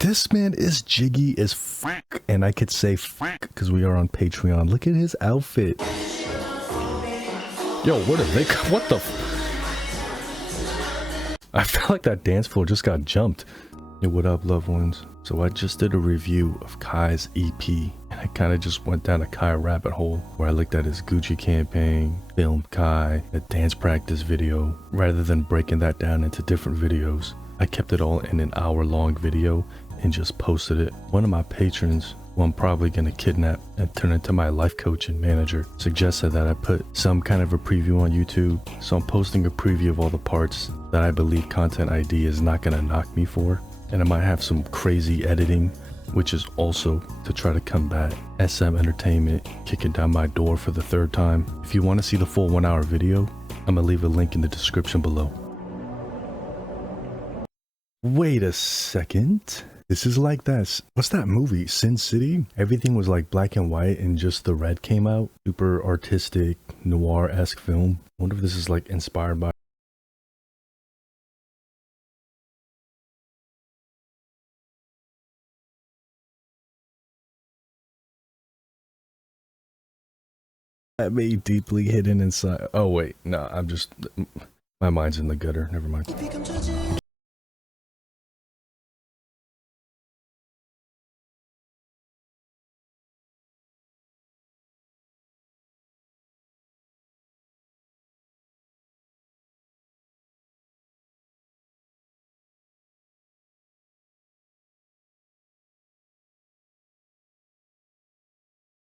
This man is jiggy as fuck, and I could say fuck because we are on Patreon. Look at his outfit. Yo, where did they come? What the I felt like that dance floor just got jumped. Hey, what up, loved ones? So I just did a review of Kai's EP, and I kind of just went down a Kai rabbit hole where I looked at his Gucci campaign, filmed Kai, a dance practice video. Rather than breaking that down into different videos, I kept it all in an hour-long video and just posted it. One of my patrons, who I'm probably gonna kidnap and turn into my life coach and manager, suggested that I put some kind of a preview on YouTube. So I'm posting a preview of all the parts that I believe Content ID is not gonna knock me for. And I might have some crazy editing, which is also to try to combat SM Entertainment kicking down my door for the third time. If you want to see the full 1 hour video, I'm gonna leave a link in the description below. Wait a second. This is like that. What's that movie? Sin City? Everything was like black and white and just the red came out. Super artistic, noir-esque film. I wonder if this is like inspired by. That may be deeply hidden inside. Oh wait, no, I'm just, my mind's in the gutter. Never mind.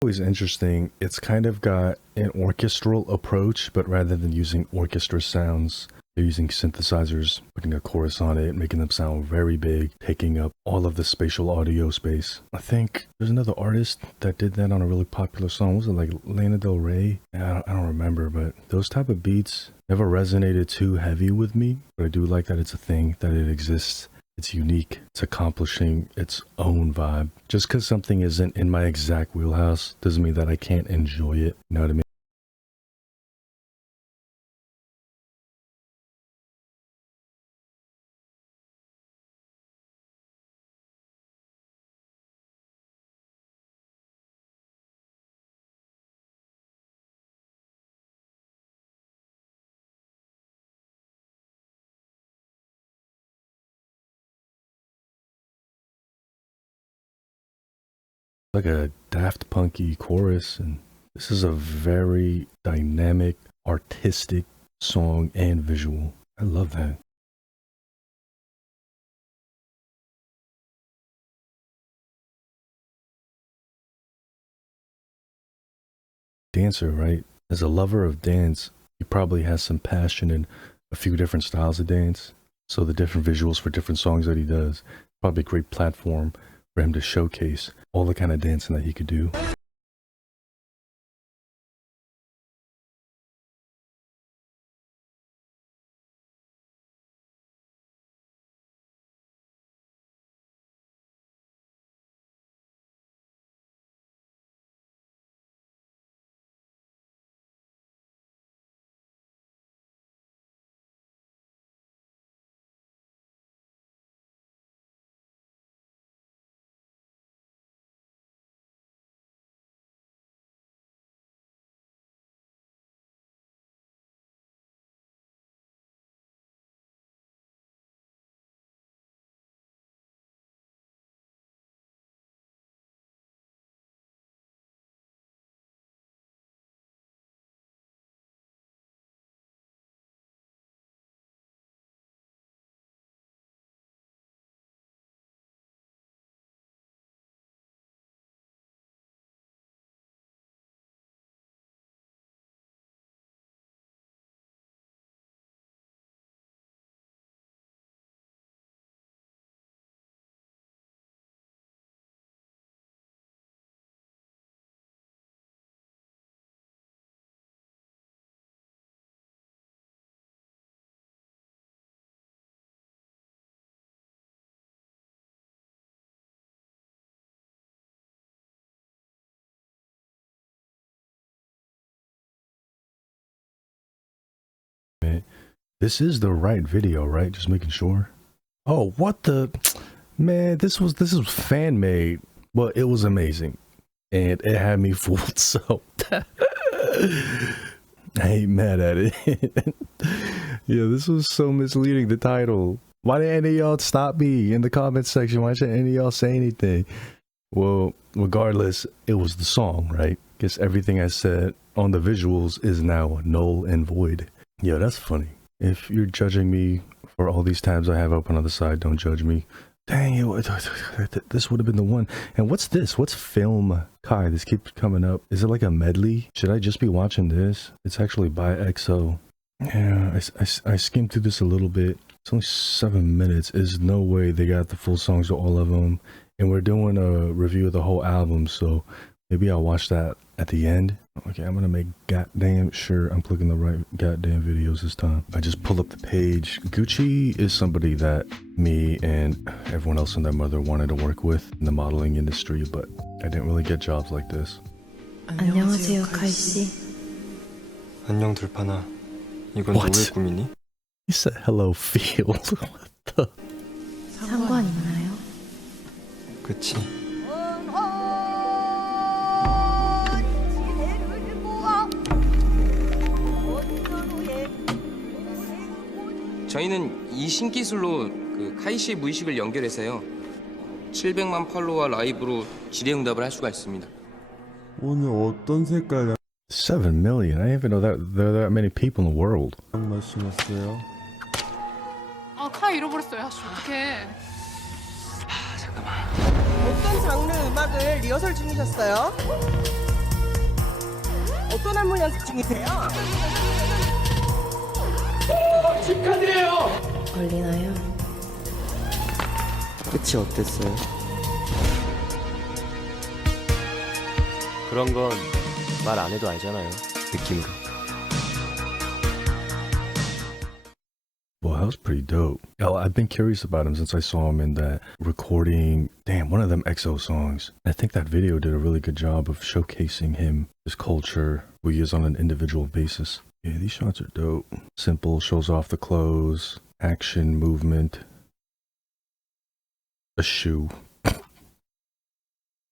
Always interesting. It's kind of got an orchestral approach, but rather than using orchestra sounds, they're using synthesizers, putting a chorus on it, making them sound very big, taking up all of the spatial audio space. I think there's another artist that did that on a really popular song. Was it like Lana Del Rey? I don't remember, but those type of beats never resonated too heavy with me. But I do like that it's a thing, that it exists. It's unique. It's accomplishing its own vibe. Just because something isn't in my exact wheelhouse doesn't mean that I can't enjoy it. You know what I mean? Like a Daft Punky chorus, and this is a very dynamic, artistic song and visual. I love that. Dancer, right? As a lover of dance, he probably has some passion in a few different styles of dance. So the different visuals for different songs that he does, probably a great platform for him to showcase all the kind of dancing that he could do. This is the right video, right? Just making sure. Oh, what the? Man, this was fan made. Well, it was amazing, and it had me fooled. So I ain't mad at it. Yeah, this was so misleading. The title. Why didn't any of y'all stop me in the comment section? Why didn't any of y'all say anything? Well, regardless, it was the song, right? Guess everything I said on the visuals is now null and void. Yeah, that's funny. If you're judging me for all these tabs I have open on the side, don't judge me. Dang it, this would have been the one. And what's this? What's Film Kai? This keeps coming up. Is it like a medley? Should I just be watching this? It's actually by EXO. Yeah, I skimmed through this a little bit. It's only 7 minutes. There's no way they got the full songs of all of them. And we're doing a review of the whole album, so maybe I'll watch that at the end. Okay, I'm gonna make goddamn sure I'm clicking the right goddamn videos this time. I just pulled up the page. Gucci is somebody that me and everyone else and their mother wanted to work with in the modeling industry, but I didn't really get jobs like this. 안녕하세요, 카이씨. 안녕 들판아. 이건 What? 누구의 꿈이니? He said hello field. What the? 상관 있나요? 그치. 저희는 이 신기술로 그 카이 씨의 무의식을 연결해서요. 700만 팔로워 라이브로 질의응답을 할 수가 있습니다. 오늘 어떤 색깔 7 million. I didn't even know that there are that many people in the world. 양말 신었어요? 아, 카이 잃어버렸어요. 아씨, 어떡해. 어떤 장르 음악을 리허설 중이셨어요? 어떤 안무 연습 중이세요? 걸리나요? 끝이 어땠어요? 그런 건 말 안 해도 알잖아요. 느낌으로. Well, that was pretty dope. Oh, I've been curious about him since I saw him in that recording. Damn, one of them EXO songs. I think that video did a really good job of showcasing him, his culture, who he is on an individual basis. Yeah, these shots are dope. Simple, shows off the clothes, action, movement, a shoe,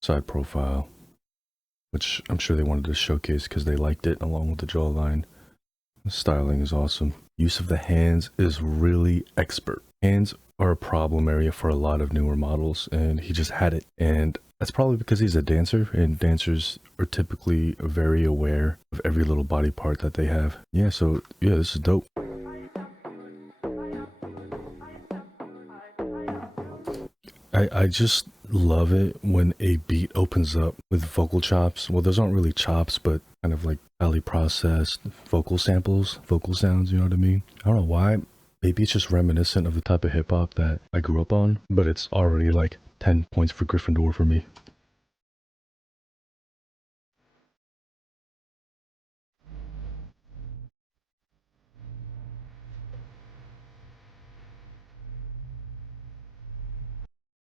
side profile, which I'm sure they wanted to showcase because they liked it along with the jawline. The styling is awesome. Use of the hands is really expert. Hands are a problem area for a lot of newer models, and he just had it. And that's probably because he's a dancer, and dancers are typically very aware of every little body part that they have. Yeah, so yeah, this is dope. I just love it when a beat opens up with vocal chops. Well, those aren't really chops, but kind of like highly processed vocal samples, vocal sounds, you know what I mean? I don't know why. Maybe it's just reminiscent of the type of hip-hop that I grew up on, but it's already like 10 points for Gryffindor for me.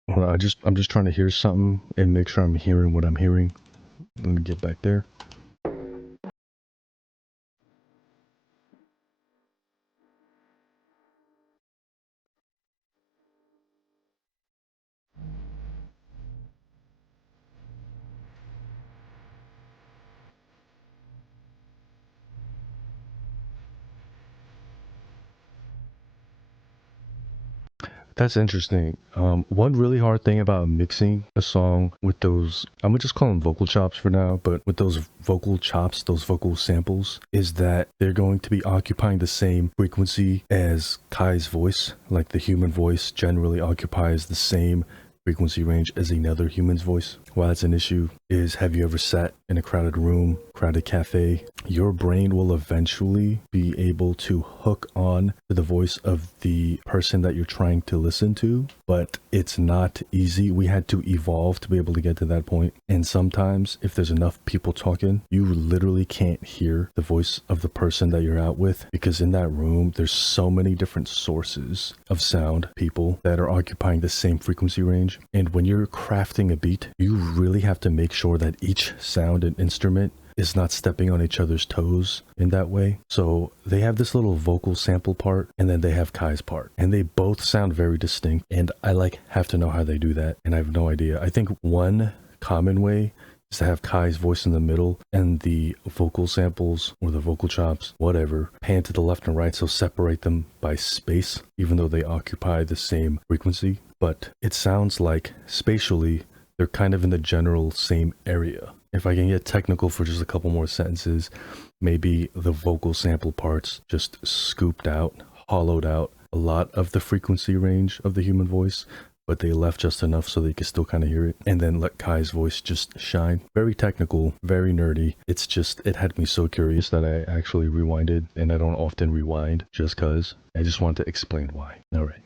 Well, I'm just trying to hear something and make sure I'm hearing what I'm hearing. Let me get back there. That's interesting. One really hard thing about mixing a song with those, I'm gonna just call them vocal chops for now, but with those vocal chops, those vocal samples, is that they're going to be occupying the same frequency as Kai's voice. Like the human voice generally occupies the same frequency range as another human's voice. Why that's an issue is, have you ever sat in a crowded room, crowded cafe? Your brain will eventually be able to hook on to the voice of the person that you're trying to listen to, but it's not easy. We had to evolve to be able to get to that point. And sometimes if there's enough people talking, you literally can't hear the voice of the person that you're out with, because in that room, there's so many different sources of sound, people that are occupying the same frequency range. And when you're crafting a beat, you really have to make sure that each sound and instrument is not stepping on each other's toes in that way. So they have this little vocal sample part, and then they have Kai's part, and they both sound very distinct, and I like have to know how they do that, and I have no idea. I think one common way is to have Kai's voice in the middle and the vocal samples or the vocal chops, whatever, pan to the left and right, so separate them by space, even though they occupy the same frequency. But it sounds like spatially they're kind of in the general same area. If I can get technical for just a couple more sentences, maybe the vocal sample parts just scooped out, hollowed out a lot of the frequency range of the human voice, but they left just enough so that you can still kind of hear it, and then let Kai's voice just shine. Very technical, very nerdy. It's just, it had me so curious that I actually rewinded, and I don't often rewind just cause. I just wanted to explain why. All right.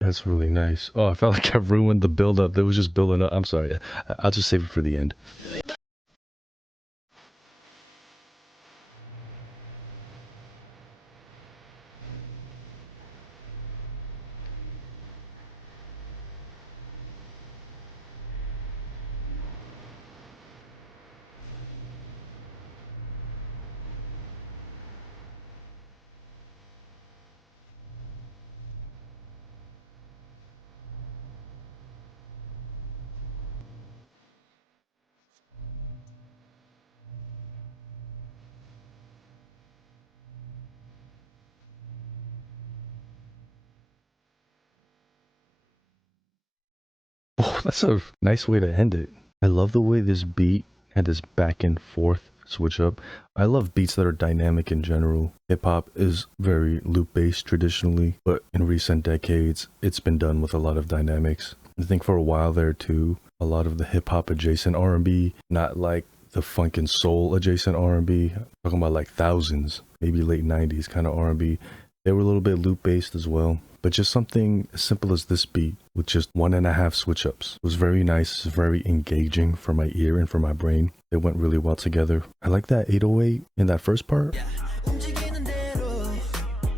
That's really nice. Oh, I felt like I ruined the build up. That was just building up. I'm sorry. I'll just save it for the end. Oh, that's a nice way to end it. I love the way this beat had this back and forth switch up. I love beats that are dynamic in general. Hip hop is very loop based traditionally, but in recent decades, it's been done with a lot of dynamics. I think for a while there too, a lot of the hip hop adjacent R&B, not like the funk and soul adjacent R&B, talking about like thousands, maybe late 90s kind of R&B, they were a little bit loop based as well. But just something as simple as this beat with just 1.5 switch ups was very nice, very engaging for my ear and for my brain. They went really well together. I like that 808 in that first part.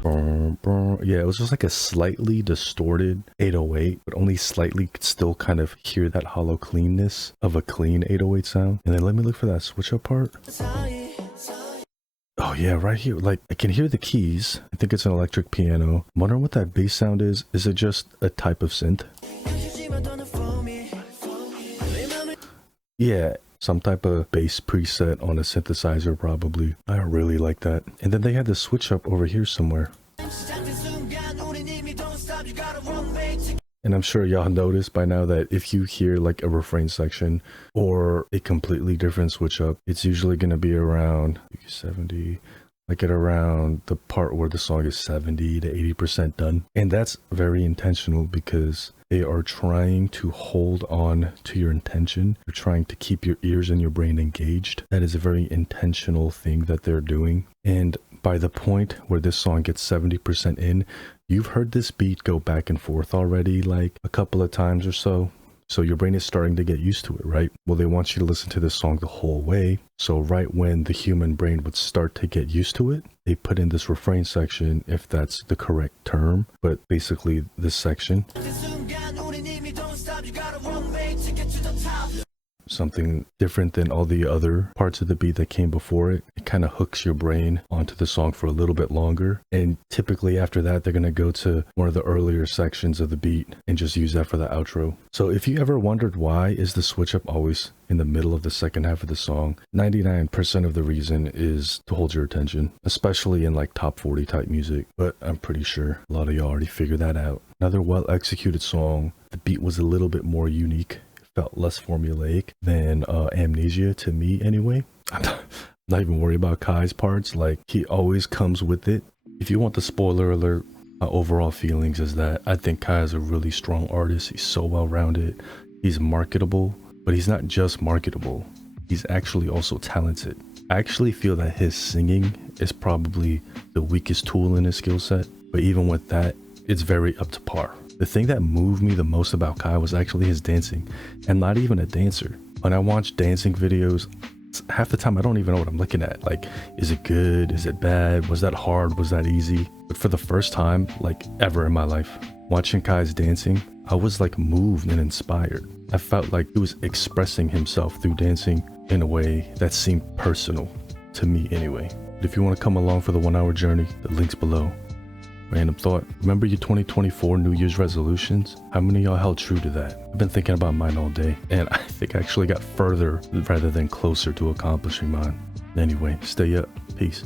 Yeah, it was just like a slightly distorted 808, but only slightly could still kind of hear that hollow cleanness of a clean 808 sound. And then let me look for that switch up part. Oh yeah, right here. Like, I can hear the keys. I think it's an electric piano. I'm wondering what that bass sound is. Is it just a type of synth? Yeah, some type of bass preset on a synthesizer probably. I really like that. And then they had the switch up over here somewhere. And I'm sure y'all noticed by now that if you hear like a refrain section or a completely different switch up, it's usually going to be around 70, like at around the part where the song is 70 to 80% done. And that's very intentional because They are trying to hold on to your intention. They're trying to keep your ears and your brain engaged. That is a very intentional thing that they're doing. And by the point where this song gets 70% in, you've heard this beat go back and forth already like a couple of times or so. So your brain is starting to get used to it, right? Well, they want you to listen to this song the whole way. So right when the human brain would start to get used to it, they put in this refrain section, if that's the correct term, but basically this section. Something different than all the other parts of the beat that came before it. It kind of hooks your brain onto the song for a little bit longer. And typically after that, they're going to go to one of the earlier sections of the beat and just use that for the outro. So if you ever wondered why is the switch up always in the middle of the second half of the song, 99% of the reason is to hold your attention, especially in like top 40 type music. But I'm pretty sure a lot of y'all already figured that out. Another well executed song. The beat was a little bit more unique. Felt less formulaic than Amnesia to me anyway. I'm not even worried about Kai's parts. Like, he always comes with it. If you want the spoiler alert, my overall feelings is that I think Kai is a really strong artist. He's so well rounded. He's marketable, but he's not just marketable. He's actually also talented. I actually feel that his singing is probably the weakest tool in his skill set, but even with that, it's very up to par. The thing that moved me the most about Kai was actually his dancing. I'm not even a dancer. When I watch dancing videos, half the time I don't even know what I'm looking at. Like, is it good? Is it bad? Was that hard? Was that easy? But for the first time, like ever in my life, watching Kai's dancing, I was like moved and inspired. I felt like he was expressing himself through dancing in a way that seemed personal to me anyway. But if you want to come along for the 1 hour journey, the link's below. Random thought. Remember your 2024 New Year's resolutions? How many of y'all held true to that? I've been thinking about mine all day, and I think I actually got further rather than closer to accomplishing mine. Anyway, stay up. Peace.